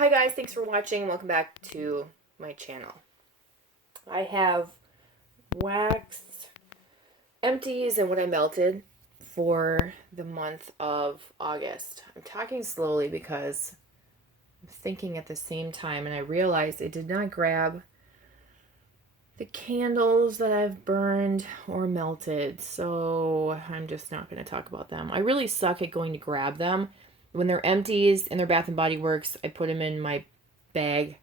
Hi guys, thanks for watching. Welcome back to my channel. I have waxed empties and what I melted for the month of August. I'm talking slowly because I'm thinking at the same time, and I realized I did not grab the candles that I've burned or melted, so I'm just not going to talk about them. I really suck at going to grab them. When they're empties and they're Bath and Body Works, I put them in my bag.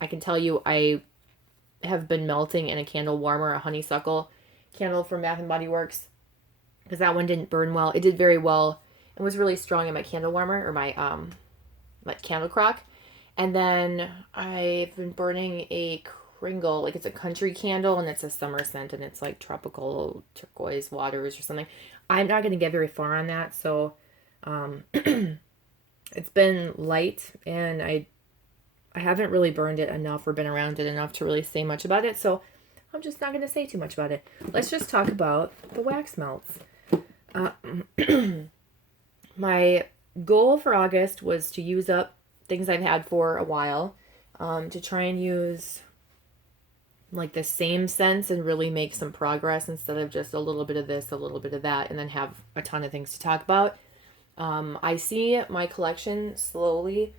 I can tell you I have been melting in a candle warmer, a honeysuckle candle from Bath and Body Works, because that one didn't burn well. It did very well. It was really strong in my candle warmer, or my like candle crock. And then I've been burning a Kringle, like it's a country candle and it's a summer scent and it's like tropical turquoise waters or something. I'm not going to get very far on that, so it's been light and I haven't really burned it enough or been around it enough to really say much about it, so I'm just not going to say too much about it. Let's just talk about the wax melts. My goal for August was to use up things I've had for a while, to try and use like the same scents and really make some progress instead of just a little bit of this, a little bit of that, and then have a ton of things to talk about. I see my collection slowly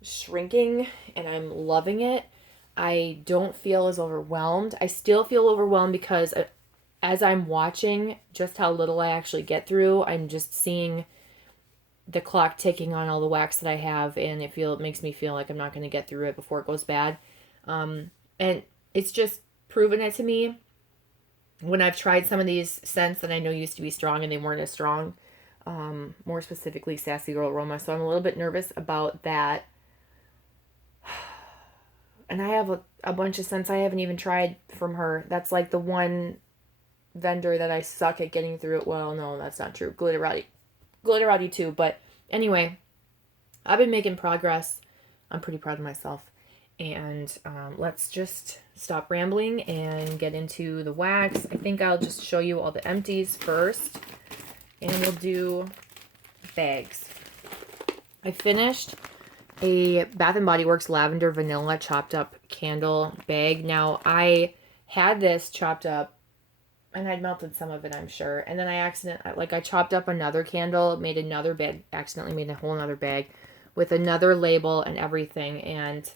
shrinking and I'm loving it. I don't feel as overwhelmed. I still feel overwhelmed because as I'm watching just how little I actually get through, I'm just seeing the clock ticking on all the wax that I have, and it makes me feel like I'm not going to get through it before it goes bad. And it's just proven it to me when I've tried some of these scents that I know used to be strong and they weren't as strong. More specifically Sassy Girl Aroma. So I'm a little bit nervous about that. And I have a bunch of scents I haven't even tried from her. That's like the one vendor that I suck at getting through it. Well, no, that's not true. Glitterati too. But anyway, I've been making progress. I'm pretty proud of myself. And let's just stop rambling and get into the wax. I think I'll just show you all the empties first. And we'll do bags. I finished a Bath and Body Works Lavender Vanilla chopped up candle bag. Now, I had this chopped up and I'd melted some of it, I'm sure. And then I chopped up another candle, made another bag, accidentally made a whole other bag with another label and everything, and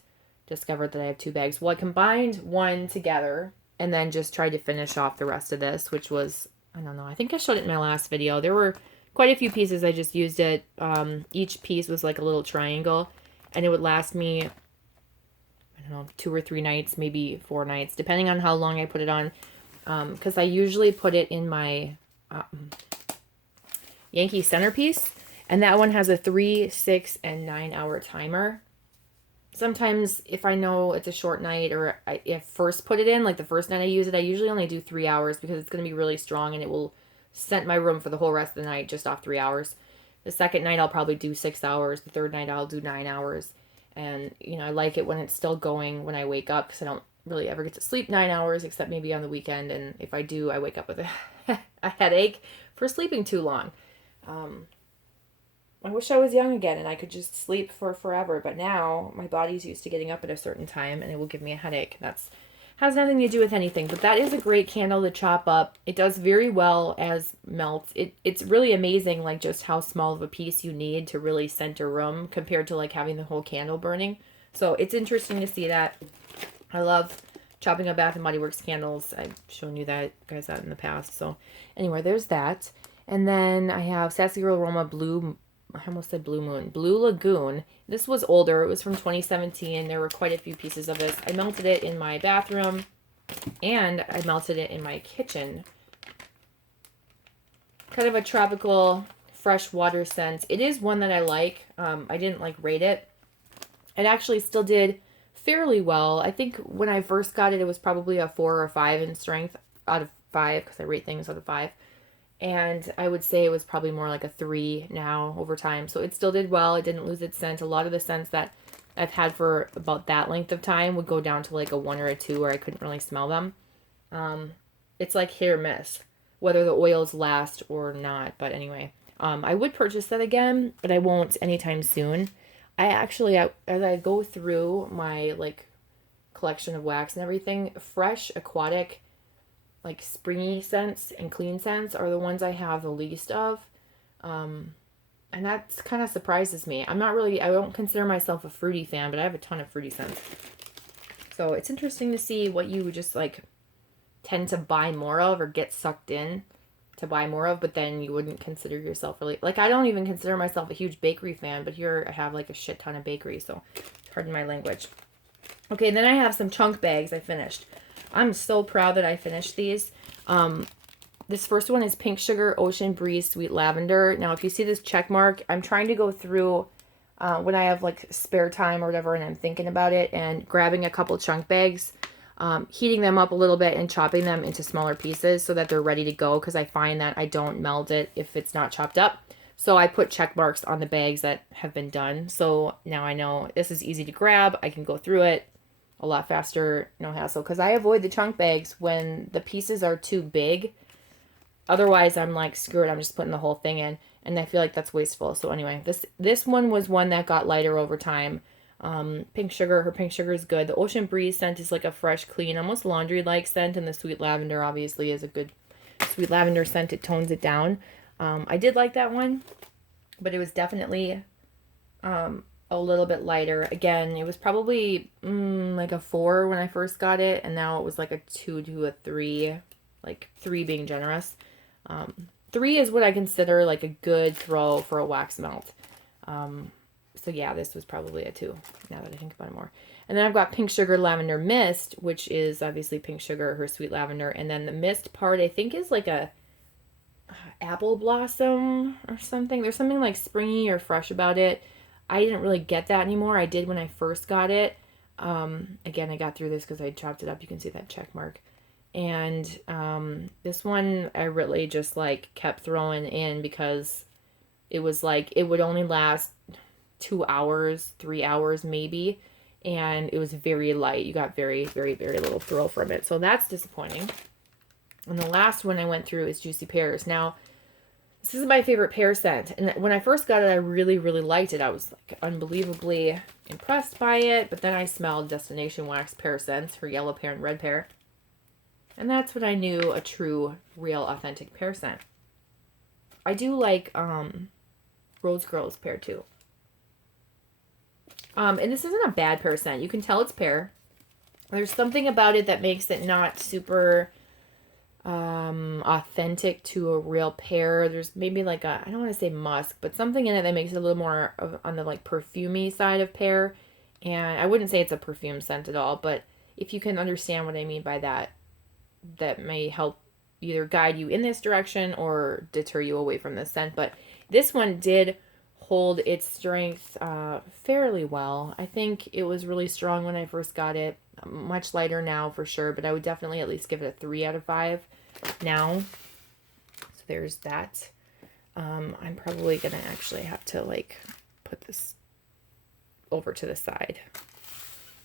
discovered that I have two bags. Well, I combined one together and then just tried to finish off the rest of this, which was, I don't know, I think I showed it in my last video. There were quite a few pieces. I just used it. Each piece was like a little triangle, and it would last me, I don't know, 2 or 3 nights, maybe 4 nights, depending on how long I put it on. Because I usually put it in my Yankee Scenterpiece, and that one has a 3, 6, and 9 hour timer. Sometimes if I know it's a short night, or I first put it in, like the first night I use it, I usually only do 3 hours because it's going to be really strong and it will scent my room for the whole rest of the night just off 3 hours. The second night I'll probably do 6 hours. The third night I'll do 9 hours. And, you know, I like it when it's still going when I wake up because I don't really ever get to sleep 9 hours except maybe on the weekend. And if I do, I wake up with a headache for sleeping too long. I wish I was young again and I could just sleep for forever, but now my body's used to getting up at a certain time and it will give me a headache. That's has nothing to do with anything, but that is a great candle to chop up. It does very well as melts. It's really amazing, like just how small of a piece you need to really scent a room compared to like having the whole candle burning. So it's interesting to see that. I love chopping up Bath and Body Works candles. I've shown you guys that in the past. So anyway, there's that. And then I have Sassy Girl Aroma I almost said Blue Lagoon. This was older. It was from 2017. There were quite a few pieces of this. I melted it in my bathroom and I melted it in my kitchen. Kind of a tropical fresh water scent. It is one that I like. I didn't like rate it. It actually still did fairly well. I think when I first got it, it was probably a 4 or 5 in strength out of 5 because I rate things out of 5. And I would say it was probably more like a 3 now over time. So it still did well. It didn't lose its scent. A lot of the scents that I've had for about that length of time would go down to like a 1 or a 2 where I couldn't really smell them. It's like hit or miss, whether the oils last or not. But anyway, I would purchase that again, but I won't anytime soon. as I go through my like collection of wax and everything, fresh aquatic like springy scents and clean scents are the ones I have the least of. And that kind of surprises me. I don't consider myself a fruity fan, but I have a ton of fruity scents. So it's interesting to see what you just like tend to buy more of or get sucked in to buy more of, but then you wouldn't consider yourself really, like, I don't even consider myself a huge bakery fan, but here I have like a shit ton of bakery, so pardon my language. Okay, and then I have some chunk bags I finished. I'm so proud that I finished these. This first one is Pink Sugar, Ocean Breeze, Sweet Lavender. Now, if you see this check mark, I'm trying to go through when I have like spare time or whatever and I'm thinking about it, and grabbing a couple chunk bags, heating them up a little bit and chopping them into smaller pieces so that they're ready to go, because I find that I don't melt it if it's not chopped up. So I put check marks on the bags that have been done. So now I know this is easy to grab. I can go through it a lot faster, no hassle, because I avoid the chunk bags when the pieces are too big. Otherwise, I'm like, screw it, I'm just putting the whole thing in, and I feel like that's wasteful. So anyway, this one was one that got lighter over time. Pink Sugar, her Pink Sugar is good. The Ocean Breeze scent is like a fresh, clean, almost laundry-like scent, and the Sweet Lavender obviously is a good Sweet Lavender scent. It tones it down. I did like that one, but it was definitely a little bit lighter. Again, it was probably like a 4 when I first got it, and now it was like a 2 to a 3, like 3 being generous. 3 is what I consider like a good throw for a wax melt. So yeah, this was probably a 2 now that I think about it more. And then I've got Pink Sugar Lavender Mist, which is obviously Pink Sugar, her Sweet Lavender. And then the mist part, I think, is like a apple blossom or something. There's something like springy or fresh about it. I didn't really get that anymore. I did when I first got it. Again, I got through this because I chopped it up. You can see that check mark. And this one I really just like kept throwing in because it was like it would only last 2 hours, 3 hours maybe, and it was very light. You got very, very, very little throw from it, so that's disappointing. And the last one I went through is Juicy Pears. Now, this is my favorite pear scent, and when I first got it, I really, really liked it. I was like unbelievably impressed by it, but then I smelled Destination Wax pear scents for yellow pear and red pear. And that's when I knew a true, real, authentic pear scent. I do like Rose Girls pear too. And this isn't a bad pear scent. You can tell it's pear. There's something about it that makes it not super authentic to a real pear. There's maybe like a, I don't want to say musk, but something in it that makes it a little more on the like perfumey side of pear. And I wouldn't say it's a perfume scent at all, but if you can understand what I mean by that, that may help either guide you in this direction or deter you away from this scent. But this one did hold its strength fairly well. I think it was really strong when I first got it. Much lighter now for sure, but I would definitely at least give it a 3 out of 5 now. So there's that. I'm probably gonna actually have to like put this over to the side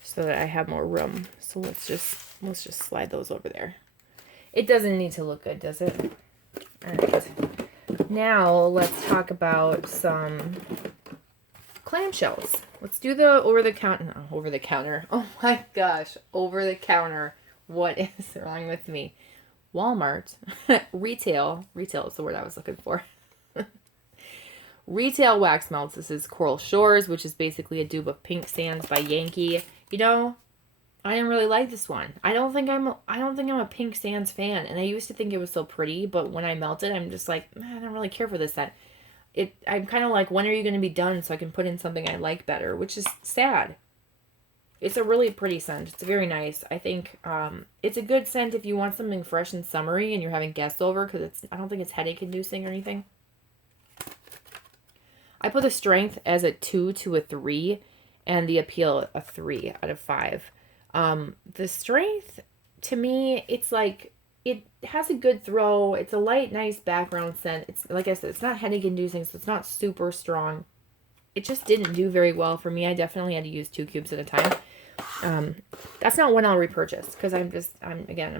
so that I have more room. So let's just slide those over there. It doesn't need to look good, does it? All right. Now let's talk about some clamshells. Let's do the over the counter. Oh my gosh, over the counter. What is wrong with me? Walmart, retail is the word I was looking for. Retail wax melts. This is Coral Shores, which is basically a dupe of Pink Sands by Yankee. You know, I didn't really like this one. I don't think I'm a Pink Sands fan, and I used to think it was so pretty, but when I melt it, I'm just like, I don't really care for this scent. I'm kind of like, when are you going to be done so I can put in something I like better, which is sad. It's a really pretty scent. It's very nice. I think it's a good scent if you want something fresh and summery and you're having guests over, because I don't think it's headache inducing or anything. I put the strength as a 2 to a 3 and the appeal a 3 out of 5. The strength, to me, it's like, it has a good throw. It's a light, nice background scent. It's like I said, it's not headache inducing, so it's not super strong. It just didn't do very well for me. I definitely had to use 2 cubes at a time. That's not one I'll repurchase, because I'm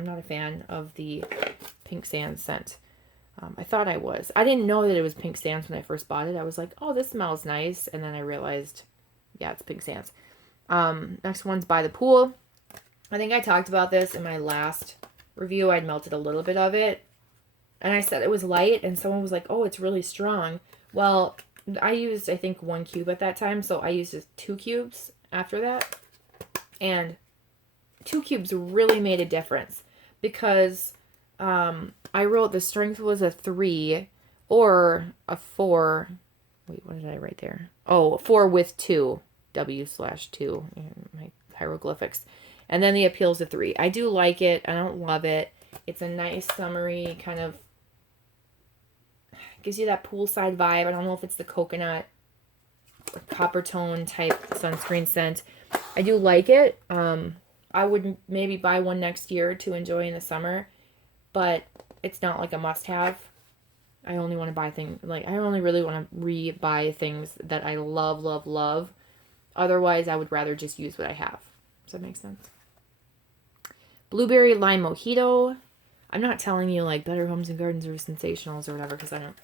not a fan of the Pink Sands scent. I thought I was. I didn't know that it was Pink Sands when I first bought it. I was like, oh, this smells nice. And then I realized Yeah, it's Pink Sands. Next one's By the Pool. I think I talked about this in my last review. I'd melted a little bit of it. And I said it was light, and someone was like, oh, it's really strong. Well, I used, I think, 1 cube at that time, so I used 2 cubes after that. And 2 cubes really made a difference because I wrote the strength was a 3 or a 4. Wait, what did I write there? Oh, 4 with 2. W/2. My hieroglyphics. And then the appeal is a 3. I do like it. I don't love it. It's a nice summery kind of, gives you that poolside vibe. I don't know if it's the coconut or copper tone type sunscreen scent. I do like it. I would maybe buy one next year to enjoy in the summer, but it's not like a must-have. I only want to buy things, like, I only really want to re-buy things that I love, love, love. Otherwise, I would rather just use what I have. Does that make sense? Blueberry Lime Mojito. I'm not telling you, like, Better Homes and Gardens or Sensationals or whatever, because I don't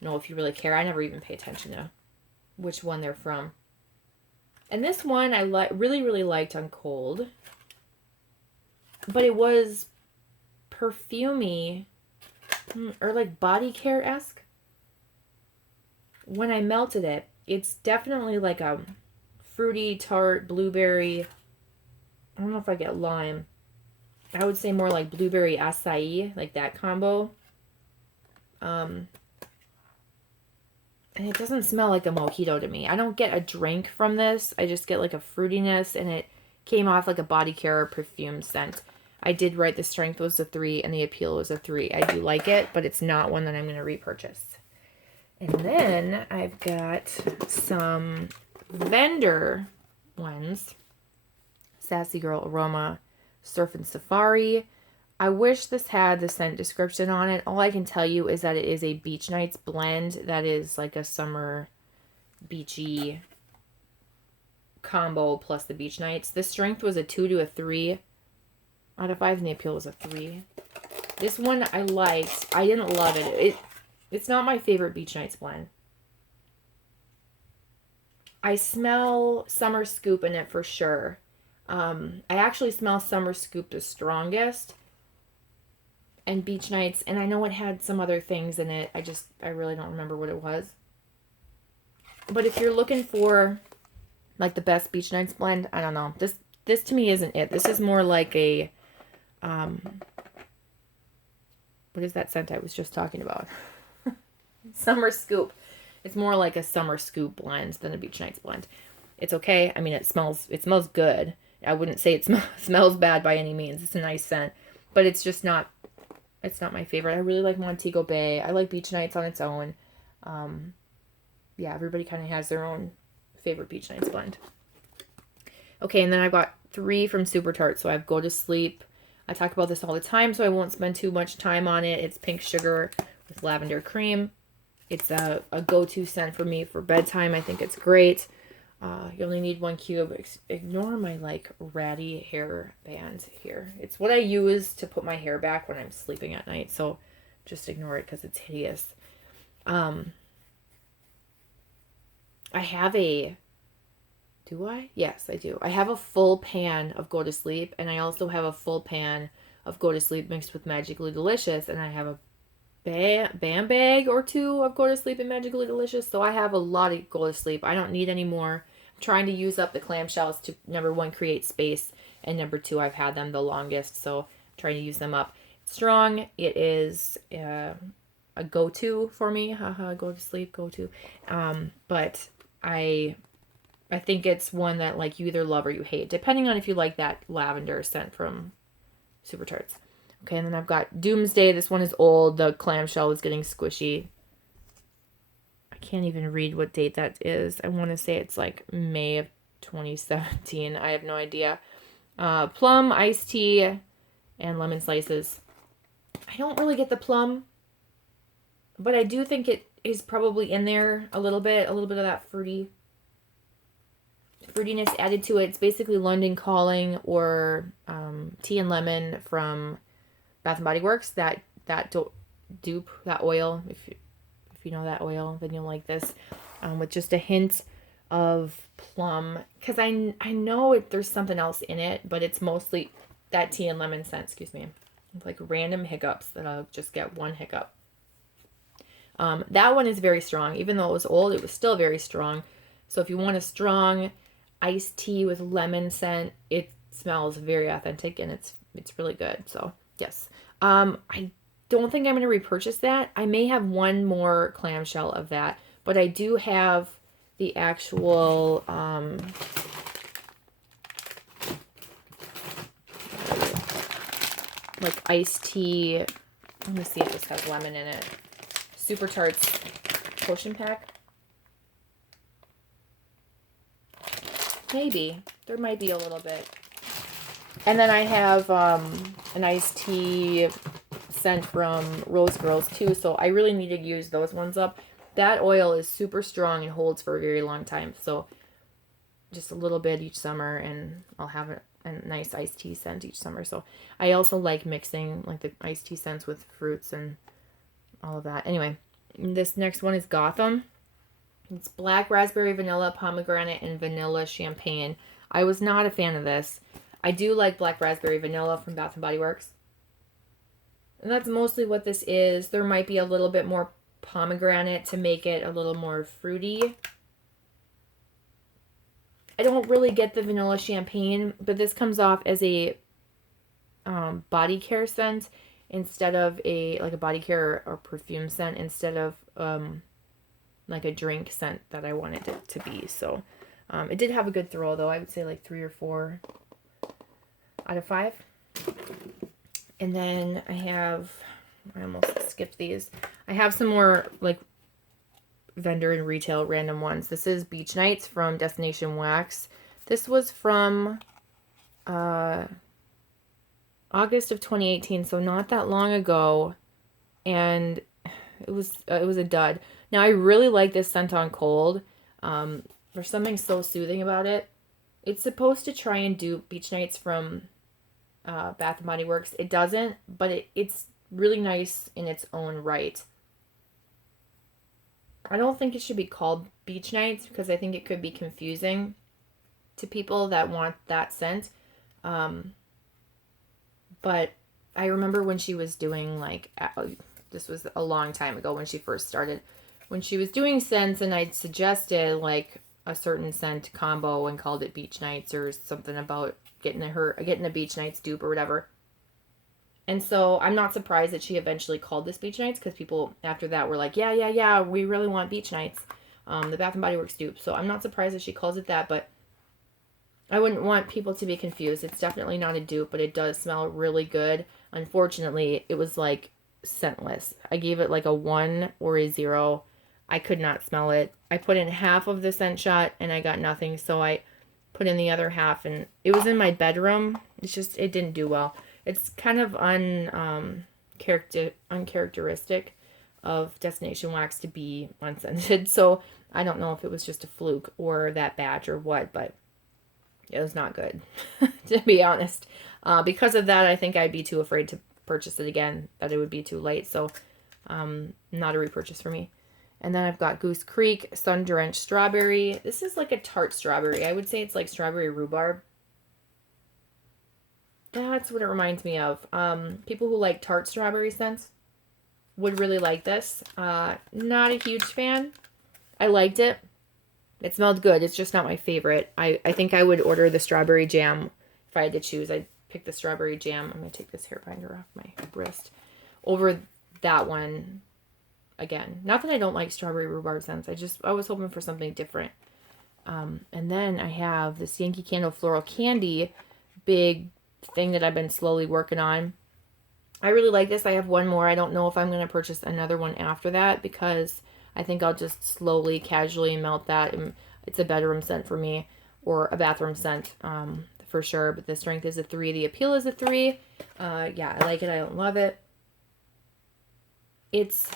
know if you really care. I never even pay attention to which one they're from. And this one I really, really liked on cold. But it was perfumey, or like body care-esque. When I melted it, it's definitely like a fruity, tart, blueberry. I don't know if I get lime. I would say more like blueberry acai, like that combo. And it doesn't smell like a mojito to me. I don't get a drink from this. I just get like a fruitiness, and it came off like a body care perfume scent. I did write the strength was a 3 and the appeal was a 3. I do like it, but it's not one that I'm going to repurchase. And then I've got some vendor ones. Sassy Girl Aroma Surf and Safari. I wish this had the scent description on it. All I can tell you is that it is a Beach Nights blend that is like a summer beachy combo plus the Beach Nights. The strength was a 2 to a 3 out of 5, and the appeal was a 3. This one I liked. I didn't love it. It's not my favorite Beach Nights blend. I smell Summer Scoop in it for sure. I actually smell Summer Scoop the strongest. And Beach Nights, and I know it had some other things in it. I really don't remember what it was. But if you're looking for like the best Beach Nights blend, I don't know. This to me isn't it. This is more like a what is that scent I was just talking about? Summer Scoop. It's more like a Summer Scoop blend than a Beach Nights blend. It's okay. I mean, it smells good. I wouldn't say it smells bad by any means. It's a nice scent, but it's just not. It's not my favorite. I really like Montego Bay. I like Beach Nights on its own. Yeah, everybody kind of has their own favorite Beach Nights blend. Okay, and then I've got 3 from Super Tart. So I have Go to Sleep. I talk about this all the time, so I won't spend too much time on it. It's pink sugar with lavender cream. It's a go-to scent for me for bedtime. I think it's great. You only need 1 cube. Ignore my like ratty hair band here. It's what I use to put my hair back when I'm sleeping at night. So just ignore it because it's hideous. I have a, do I? Yes, I do. I have a full pan of Go to Sleep, and I also have a full pan of Go to Sleep mixed with Magically Delicious, and I have a bam bag or 2 of Go to Sleep and Magically Delicious. So I have a lot of Go to Sleep. I don't need any more. I'm trying to use up the clamshells to, number 1, create space, and number 2, I've had them the longest, so I'm trying to use them up. It's strong. It is a go-to for me. Haha, Go to Sleep, go-to. But I think it's one that like you either love or you hate, depending on if you like that lavender scent from Super Tarts. Okay, and then I've got Doomsday. This one is old. The clamshell is getting squishy. I can't even read what date that is. I want to say it's like May of 2017. I have no idea. Plum, iced tea, and lemon slices. I don't really get the plum, but I do think it is probably in there a little bit of that fruitiness added to it. It's basically London Calling or tea and lemon from Bath and Body Works. That dupe, that oil. If you know that oil, then you'll like this. With just a hint of plum, because I know there's something else in it, but it's mostly that tea and lemon scent, excuse me. Like random hiccups that I'll just get one hiccup. That one is very strong. Even though it was old, it was still very strong. So if you want a strong iced tea with lemon scent, it smells very authentic and it's really good. So yes. I don't think I'm going to repurchase that. I may have one more clamshell of that, but I do have the actual like iced tea. Let me see if this has lemon in it. Super Tarts potion pack. Maybe. There might be a little bit. And then I have an iced tea scent from Rose Girls too, so I really need to use those ones up. That oil is super strong and holds for a very long time, so just a little bit each summer and I'll have a nice iced tea scent each summer. So I also like mixing like the iced tea scents with fruits and all of that. Anyway, this next one is Gotham. It's black raspberry, vanilla, pomegranate, and vanilla champagne. I was not a fan of this. I do like black raspberry vanilla from Bath & Body Works. And that's mostly what this is. There might be a little bit more pomegranate to make it a little more fruity. I don't really get the vanilla champagne, but this comes off as a body care scent instead of a body care or perfume scent instead of like a drink scent that I wanted it to be. So it did have a good throw though. I would say like 3 or 4 out of 5. And then I almost skipped these. I have some more like vendor and retail random ones. This is Beach Nights from Destination Wax. This was from August of 2018, so not that long ago, and it was a dud. Now I really like this scent on cold. There's something so soothing about it. It's supposed to try and dupe Beach Nights from Bath & Body Works. It doesn't, but it's really nice in its own right. I don't think it should be called Beach Nights because I think it could be confusing to people that want that scent. But I remember when she was doing this was a long time ago when she first started, when she was doing scents and I'd suggested like a certain scent combo and called it Beach Nights or something about getting a Beach Nights dupe or whatever. And so I'm not surprised that she eventually called this Beach Nights because people after that were like, yeah, we really want Beach Nights, the Bath & Body Works dupe. So I'm not surprised that she calls it that, but I wouldn't want people to be confused. It's definitely not a dupe, but it does smell really good. Unfortunately, it was like scentless. I gave it like a 1 or a 0. I could not smell it. I put in half of the scent shot and I got nothing, so I put in the other half and it was in my bedroom. It didn't do well. It's kind of uncharacteristic of Destination Wax to be unscented. So I don't know if it was just a fluke or that batch or what, but it was not good, to be honest. Because of that, I think I'd be too afraid to purchase it again, that it would be too late. So not a repurchase for me. And then I've got Goose Creek Sun Drenched Strawberry. This is like a tart strawberry. I would say it's like strawberry rhubarb. That's what it reminds me of. People who like tart strawberry scents would really like this. Not a huge fan. I liked it. It smelled good. It's just not my favorite. I think I would order the strawberry jam if I had to choose. I'd pick the strawberry jam. I'm going to take this hair binder off my wrist. Over that one again. Not that I don't like strawberry rhubarb scents. I was hoping for something different. And then I have this Yankee Candle Floral Candy big thing that I've been slowly working on. I really like this. I have one more. I don't know if I'm going to purchase another one after that because I think I'll just slowly, casually melt that. And it's a bedroom scent for me or a bathroom scent for sure. But the strength is a 3. The appeal is a 3. Yeah, I like it. I don't love it. It's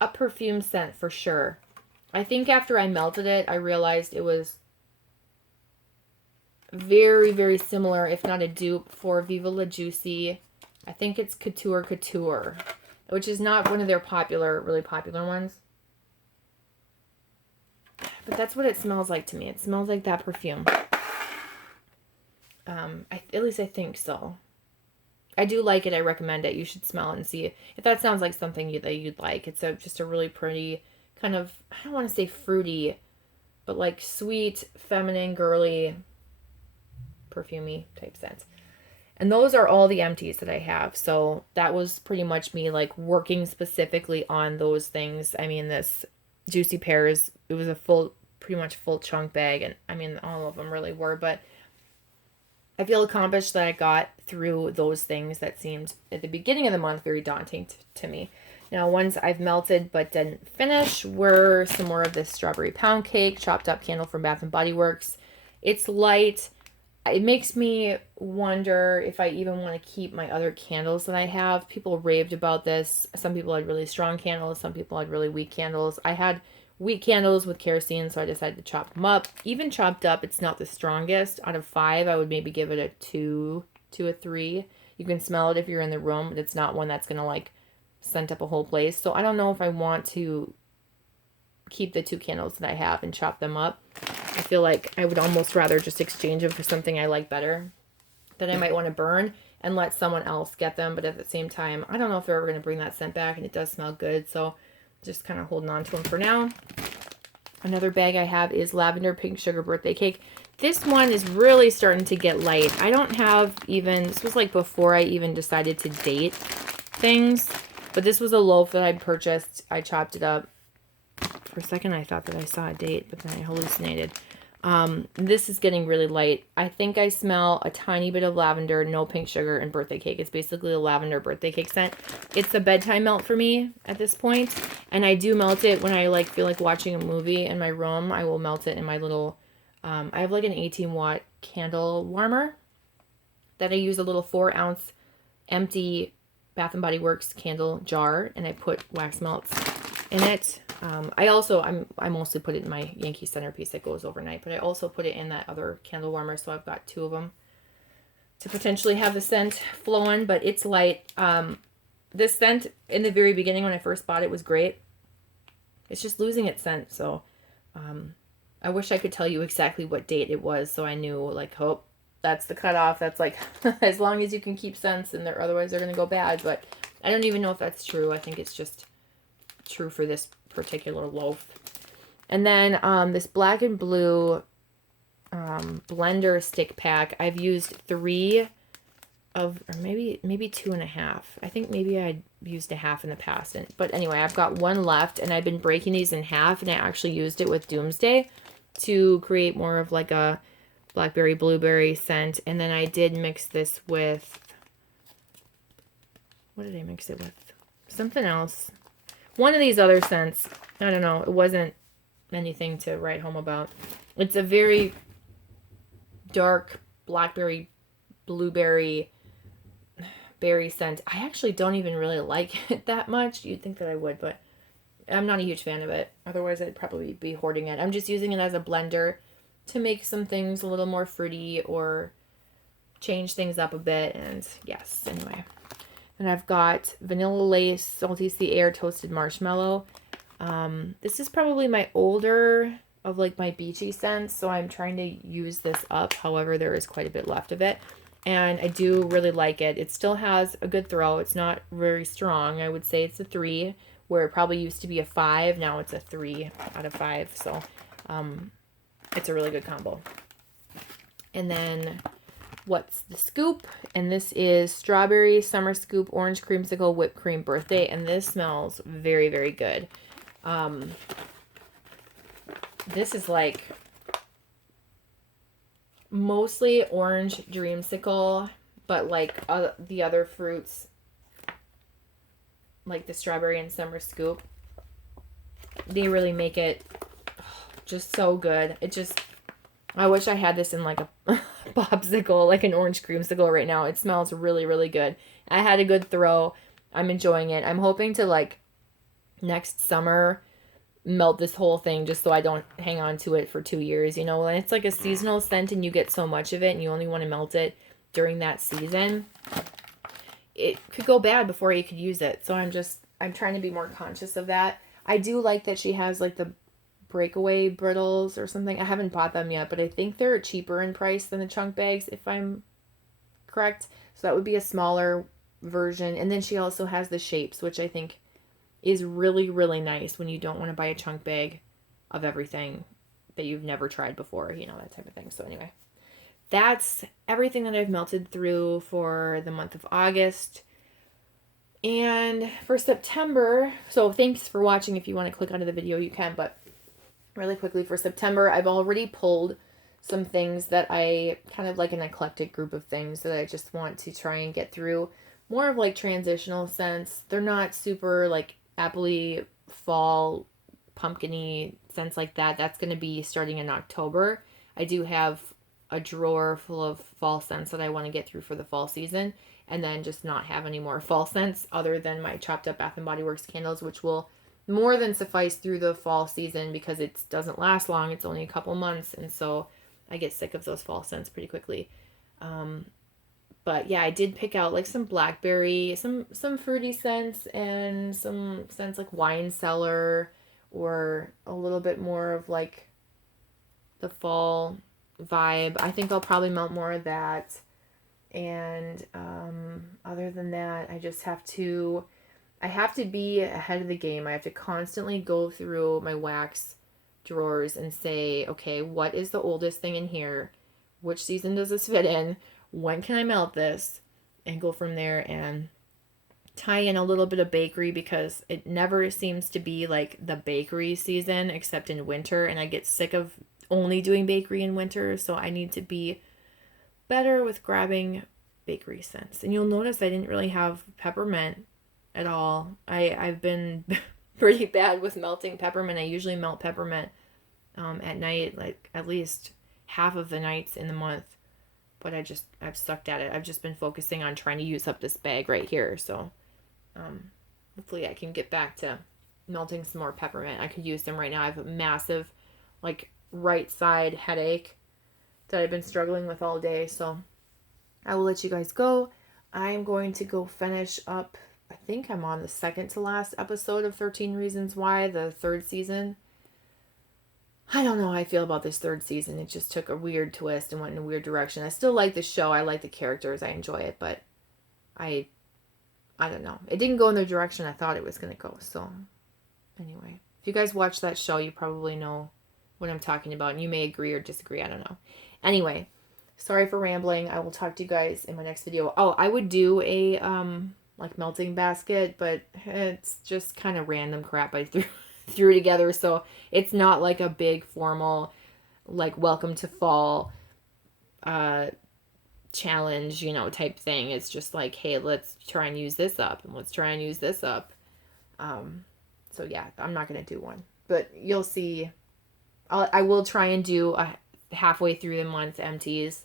a perfume scent for sure. I think after I melted it, I realized it was very, very similar, if not a dupe, for Viva La Juicy. I think it's Couture, which is not one of their really popular ones. But that's what it smells like to me. It smells like that perfume. At least I think so. I do like it. I recommend it. You should smell it and see if that sounds like something that you'd like. It's just a really pretty kind of, I don't want to say fruity, but like sweet, feminine, girly, perfumey type scent. And those are all the empties that I have. So that was pretty much me like working specifically on those things. I mean, this Juicy Pears, it was a pretty much full chunk bag. And I mean, all of them really were. But I feel accomplished that I got through those things that seemed at the beginning of the month very daunting to me. Now, ones I've melted but didn't finish were some more of this strawberry pound cake, chopped up candle from Bath & Body Works. It's light. It makes me wonder if I even want to keep my other candles that I have. People raved about this. Some people had really strong candles. Some people had really weak candles. I had weak candles with kerosene, so I decided to chop them up. Even chopped up, it's not the strongest. Out of 5, I would maybe give it a 2 to a 3. You can smell it if you're in the room, but it's not one that's going to like scent up a whole place. So I don't know if I want to keep the 2 candles that I have and chop them up. I feel like I would almost rather just exchange them for something I like better that I might want to burn and let someone else get them. But at the same time, I don't know if they're ever going to bring that scent back, and it does smell good. So just kind of holding on to them for now. Another bag I have is Lavender Pink Sugar Birthday Cake. This one is really starting to get light. I don't have even, this was like before I even decided to date things. But this was a loaf that I purchased. I chopped it up. For a second, I thought that I saw a date, but then I hallucinated. This is getting really light. I think I smell a tiny bit of lavender, no pink sugar, and birthday cake. It's basically a lavender birthday cake scent. It's a bedtime melt for me at this point, and I do melt it when I like feel like watching a movie in my room. I will melt it in my little, I have like an 18-watt candle warmer that I use a little 4-ounce empty Bath & Body Works candle jar, and I put wax melts in it. I mostly put it in my Yankee Centerpiece that goes overnight, but I also put it in that other candle warmer, so I've got 2 of them to potentially have the scent flowing, but it's light. This scent in the very beginning when I first bought it was great. It's just losing its scent, so I wish I could tell you exactly what date it was, so I knew, like, oh, that's the cutoff. That's like as long as you can keep scents, and otherwise they're gonna go bad. But I don't even know if that's true. I think it's just true for this particular loaf. And then this black and blue blender stick pack. I've used 3 of, or maybe 2.5. I think maybe I used a half in the past. But anyway, I've got 1 left, and I've been breaking these in half, and I actually used it with Doomsday to create more of like a blackberry blueberry scent. And then I did mix this with, what did I mix it with? Something else. One of these other scents. I don't know. It wasn't anything to write home about. It's a very dark blackberry blueberry berry scent. I actually don't even really like it that much. You'd think that I would, but I'm not a huge fan of it. Otherwise, I'd probably be hoarding it. I'm just using it as a blender to make some things a little more fruity or change things up a bit. And yes, anyway. And I've got Vanilla Lace, Salty Sea Air, Toasted Marshmallow. This is probably my older of like my beachy scents, so I'm trying to use this up. However, there is quite a bit left of it. And I do really like it. It still has a good throw. It's not very strong. I would say it's a 3, where it probably used to be a 5. Now it's a 3 out of 5. So it's a really good combo. And then what's the scoop? And this is Strawberry Summer Scoop Orange Creamsicle Whipped Cream Birthday. And this smells very, very good. This is like mostly orange dreamsicle, but like the other fruits, like the strawberry and summer scoop, they really make it just so good. I wish I had this in like a popsicle, like an orange creamsicle right now. It smells really, really good. I had a good throw. I'm enjoying it. I'm hoping to like next summer melt this whole thing just so I don't hang on to it for 2 years, you know. And it's like a seasonal scent and you get so much of it and you only want to melt it during that season. It could go bad before you could use it. So I'm trying to be more conscious of that. I do like that she has like the breakaway brittles or something. I haven't bought them yet, but I think they're cheaper in price than the chunk bags, if I'm correct. So that would be a smaller version. And then she also has the shapes, which I think is really, really nice when you don't want to buy a chunk bag of everything that you've never tried before, you know, that type of thing. So anyway, that's everything that I've melted through for the month of August. And for September, so thanks for watching. If you want to click onto the video, you can, but really quickly for September, I've already pulled some things that I kind of like an eclectic group of things that I just want to try and get through. More of like transitional scents. They're not super like appley, fall, pumpkin-y scents like that. That's going to be starting in October. I do have a drawer full of fall scents that I want to get through for the fall season, and then just not have any more fall scents other than my chopped up Bath & Body Works candles, which will more than suffice through the fall season because it doesn't last long. It's only a couple months, and so I get sick of those fall scents pretty quickly. But yeah, I did pick out like some blackberry, some fruity scents, and some scents like wine cellar, or a little bit more of like the fall vibe. I think I'll probably melt more of that. And other than that, I have to be ahead of the game. I have to constantly go through my wax drawers and say, okay, what is the oldest thing in here? Which season does this fit in? When can I melt this? And go from there and tie in a little bit of bakery, because it never seems to be like the bakery season except in winter, and I get sick of only doing bakery in winter, so I need to be better with grabbing bakery scents. And you'll notice I didn't really have peppermint at all. I've been pretty bad with melting peppermint. I usually melt peppermint at night, like at least half of the nights in the month. But I've stuck at it. I've just been focusing on trying to use up this bag right here. So hopefully I can get back to melting some more peppermint. I could use them right now. I have a massive like right side headache that I've been struggling with all day. So I will let you guys go. I'm going to go finish up. I think I'm on the second to last episode of 13 Reasons Why, the third season. I don't know how I feel about this third season. It just took a weird twist and went in a weird direction. I still like the show. I like the characters. I enjoy it, but I don't know. It didn't go in the direction I thought it was going to go. So anyway, if you guys watch that show, you probably know what I'm talking about, and you may agree or disagree. I don't know. Anyway, sorry for rambling. I will talk to you guys in my next video. Oh, I would do a like melting basket, but it's just kind of random crap I threw together, so it's not like a big formal like welcome to fall challenge, you know, type thing. It's just like, hey, let's try and use this up, and let's try and use this up. So yeah, I'm not gonna do one, but you'll see. I will try and do a halfway through the month empties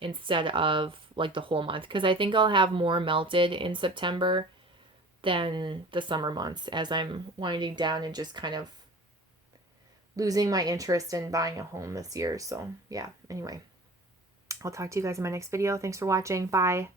instead of like the whole month, because I think I'll have more melted in September than the summer months, as I'm winding down and just kind of losing my interest in buying a home this year. So yeah, anyway, I'll talk to you guys in my next video. Thanks for watching. Bye.